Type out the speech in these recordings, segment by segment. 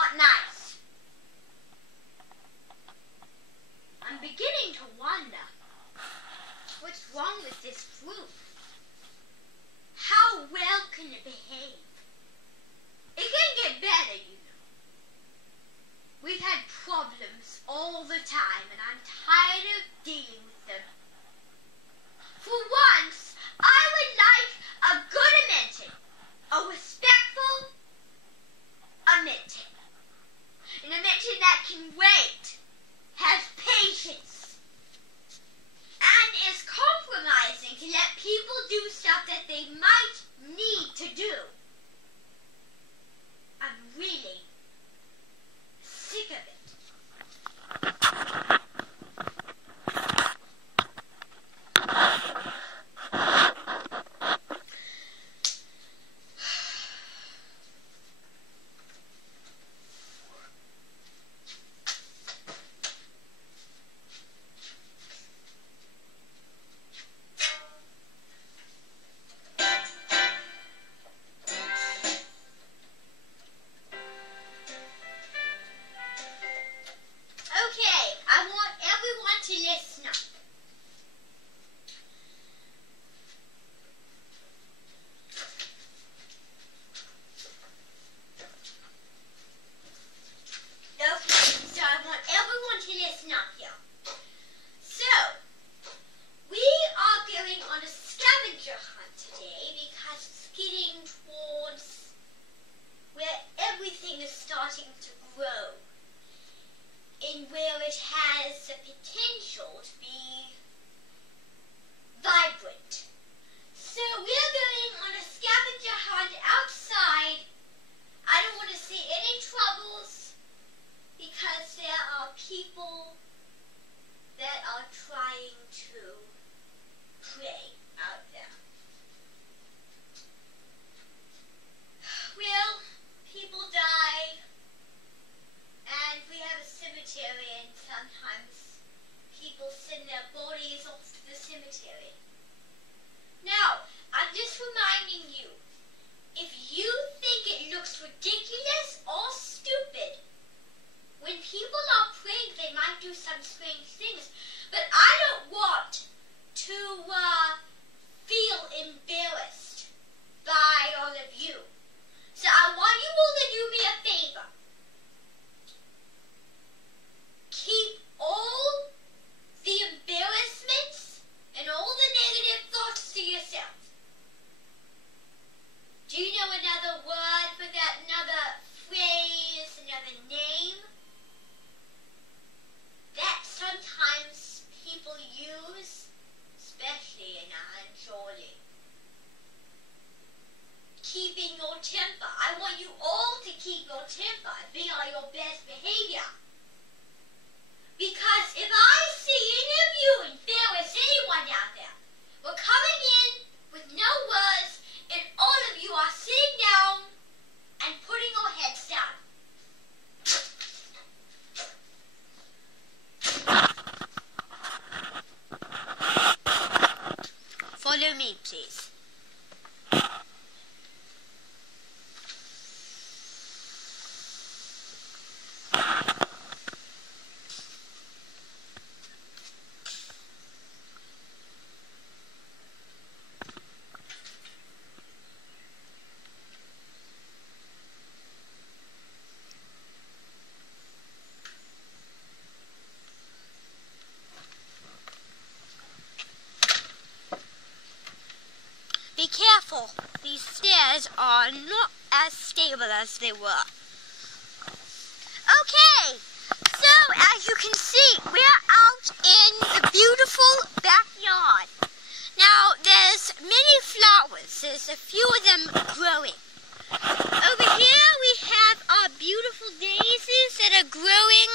not nice. I'm beginning to wonder what's wrong with this group. How well can it behave? It can get better, you know. We've had problems all the time, and I'm tired of dealing with them. For once, I would like a good Amenten, a respectful Amenten. An Amenten that can wait, has patience, and is compromising to let people do stuff that they might need to do. I'm really sick of it. Keeping your temper. I want you all to keep your temper and be on your best behavior. Because if I see any of you embarrass anyone out there, we're coming in with no words, and all of you are sitting down and putting your heads down. Follow me, please. Be careful, these stairs are not as stable as they were. Okay, so as you can see, we're out in the beautiful backyard. Now, there's many flowers. There's a few of them growing. Over here we have our beautiful daisies that are growing.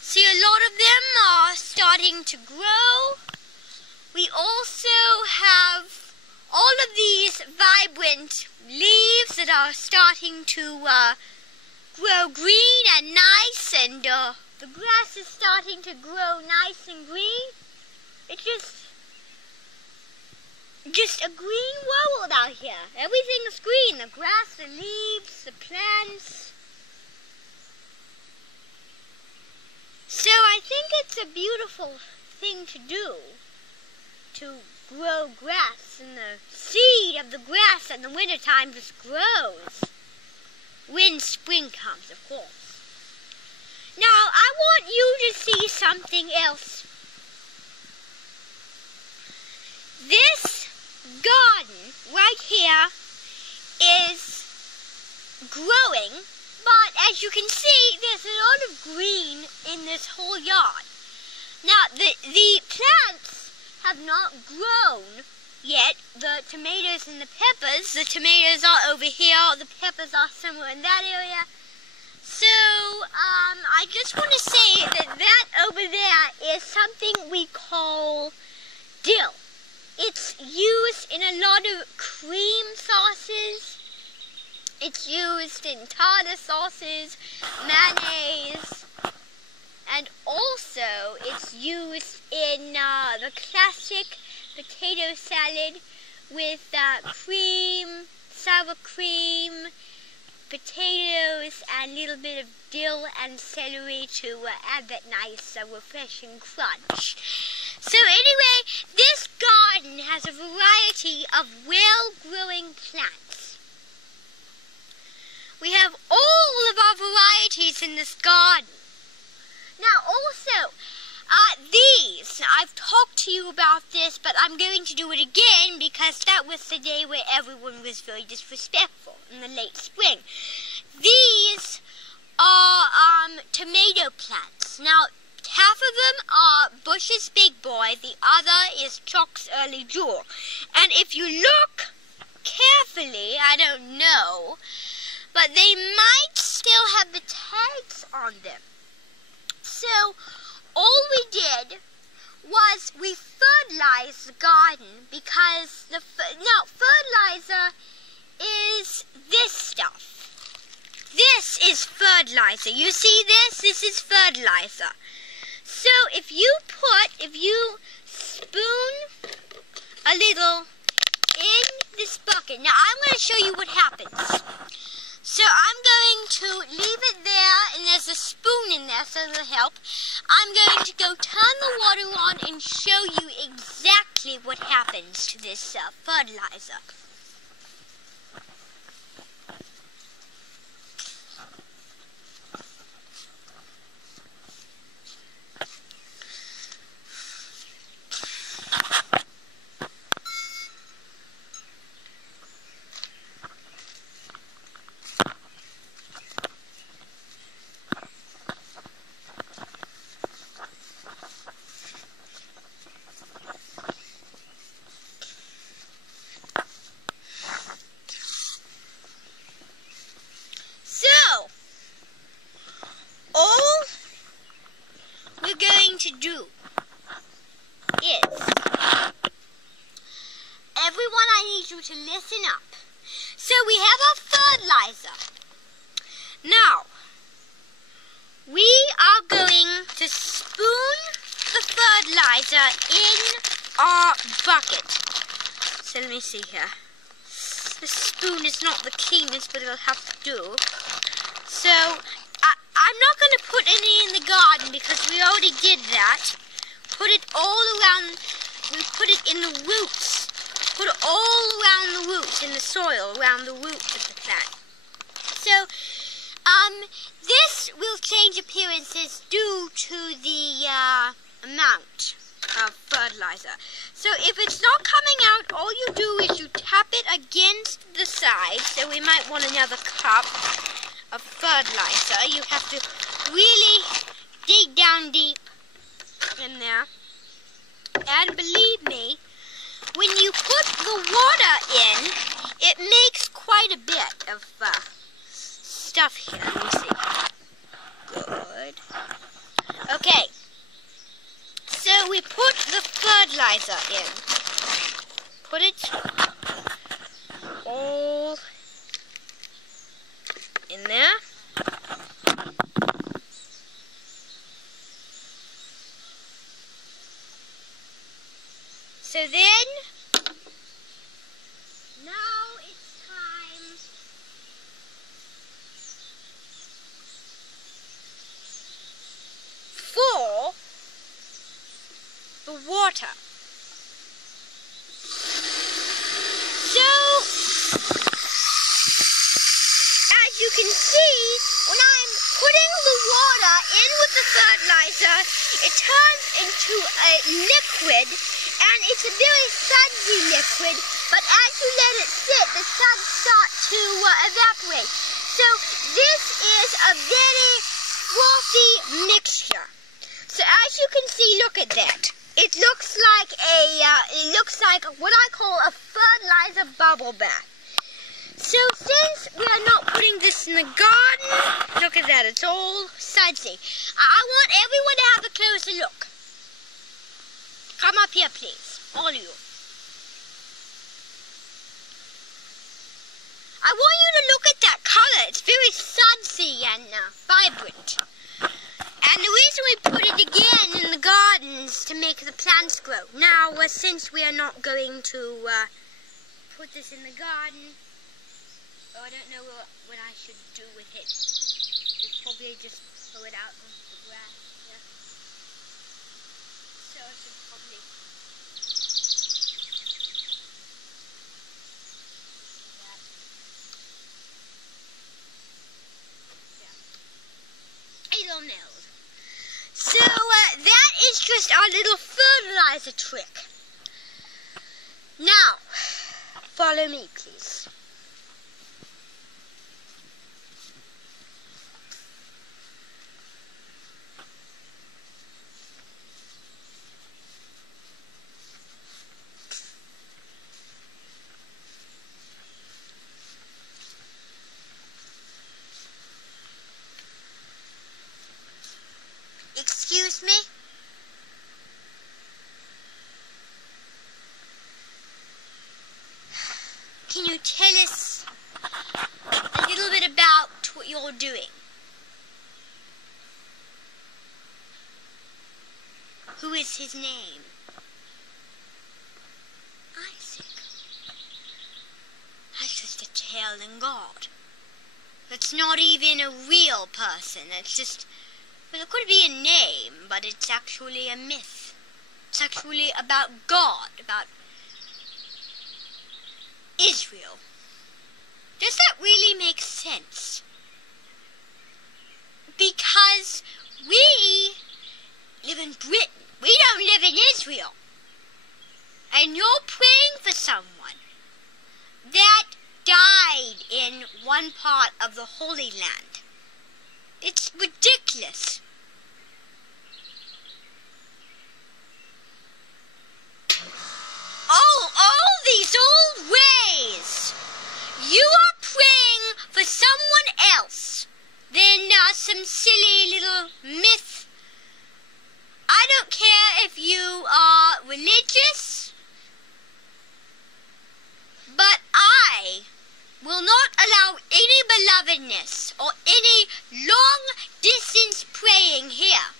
See, a lot of them are starting to grow. We also have all of these vibrant leaves that are starting to grow green and nice, and the grass is starting to grow nice and green. It's just a green world out here. Everything is green. The grass, the leaves, the plants. beautiful thing to do, to grow grass, and the seed of the grass in the wintertime just grows when spring comes, of course. Now, I want you to see something else. This garden right here is growing, but as you can see, there's a lot of green in this whole yard. Now, the plants have not grown yet. The tomatoes and the peppers are over here, the peppers are somewhere in that area. So, I just want to say that over there is something we call dill. It's used in a lot of cream sauces. It's used in tartar sauces, mayonnaise, and also it's used in the classic potato salad with cream, sour cream, potatoes, and a little bit of dill and celery to add that nice refreshing crunch. So anyway, this garden has a variety of well-growing plants. We have all of our varieties in this garden. Now also, these, I've talked to you about this, but I'm going to do it again because that was the day where everyone was very disrespectful in the late spring. These are tomato plants. Now, half of them are Bush's Big Boy, the other is Chuck's Early Jewel. And if you look carefully, I don't know, but they might still have the tags on them. So, all we did was we fertilized the garden because fertilizer is this stuff. This is fertilizer. You see this? This is fertilizer. So if you spoon a little in this bucket. Now I'm going to show you what happens. So I'm going to leave it there, and there's a spoon in there, so it'll help. I'm going to go turn the water on and show you exactly what happens to this fertilizer. To do is, everyone, I need you to listen up. So we have our fertilizer. Now, we are going to spoon the fertilizer in our bucket. So let me see here. The spoon is not the cleanest, but it'll have to do. So I'm not going to put any in the garden because we already did that. Put it all around, we put it in the roots. Put it all around the roots, in the soil, around the roots of the plant. So, this will change appearances due to the amount of fertilizer. So if it's not coming out, all you do is you tap it against the side. So we might want another cup of fertilizer. You have to really dig down deep in there. And believe me, when you put the water in, it makes quite a bit of stuff here. Let me see. Good. Okay. So we put the fertilizer in. Put it all in there. So then, now it's time for water. So, as you can see, when I'm putting the water in with the fertilizer, it turns into a liquid, and it's a very sudsy liquid, but as you let it sit, the suds start to evaporate. So this is a very frothy mixture. So as you can see, look at that. It looks like what I call a fertilizer bubble bath. So since we are not putting this in the garden, look at that, it's all sudsy. I want everyone to have a closer look. Come up here, please, all of you. I want you to look at that color. It's very sudsy and vibrant. And the reason we put it again in the garden is to make the plants grow. Now, since we are not going to put this in the garden, I don't know what I should do with it. It's probably just throw it out onto the grass. Yeah. So I should probably. Yeah. I don't know. So that is just our little fertilizer trick. Now, follow me, please. Excuse me? Can you tell us a little bit about what you're doing? Who is his name? Isaac. That's just a telling God. That's not even a real person. That's just... Well, it could be a name, but it's actually a myth. It's actually about God, about Israel. Does that really make sense? Because we live in Britain. We don't live in Israel. And you're praying for someone that died in one part of the Holy Land. It's ridiculous. Oh, all these old ways. You are praying for someone else than some silly little myth. I don't care if you are religious, but I will not allow any belovedness or any long-distance praying here,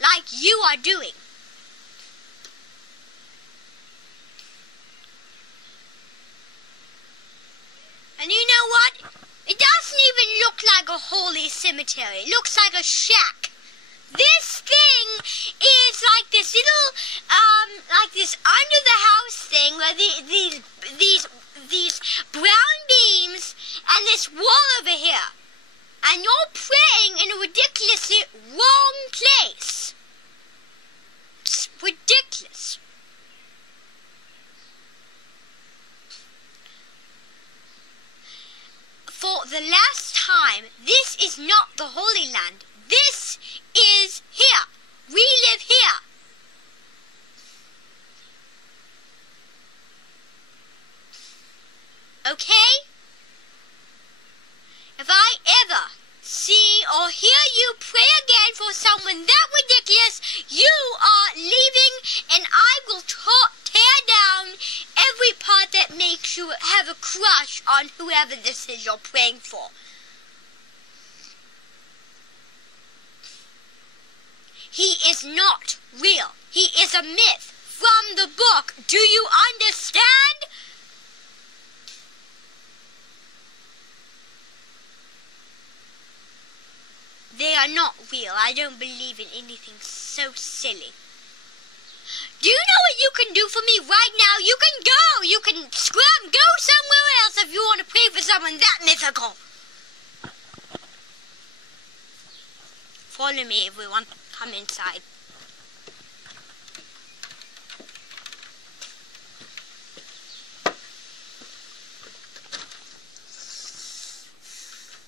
like you are doing. And you know what? It doesn't even look like a holy cemetery. It looks like a shack. This thing is like this little, like this under the house thing where these brown beams and this wall over here. And you're praying in a ridiculously wrong place. It's ridiculous. For the last time, this is not the Holy Land. This is here. We live here. Okay? If I ever see or hear you pray again for someone that ridiculous, you are leaving, and I will tear down every part that makes you have a crush on whoever this is you're praying for. He is not real. He is a myth from the book. Do you understand? They are not real. I don't believe in anything so silly. Do you know what you can do for me right now? You can go. You can scrub, go somewhere else if you want to pray for someone that mythical. Follow me, everyone. Come inside.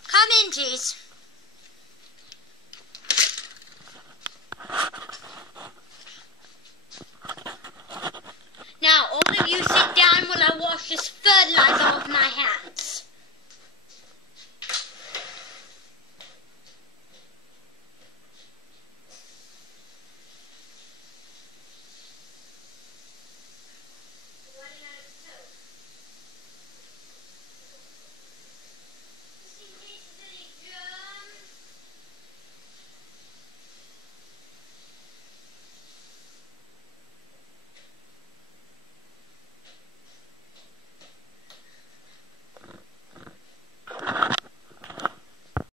Come in, please.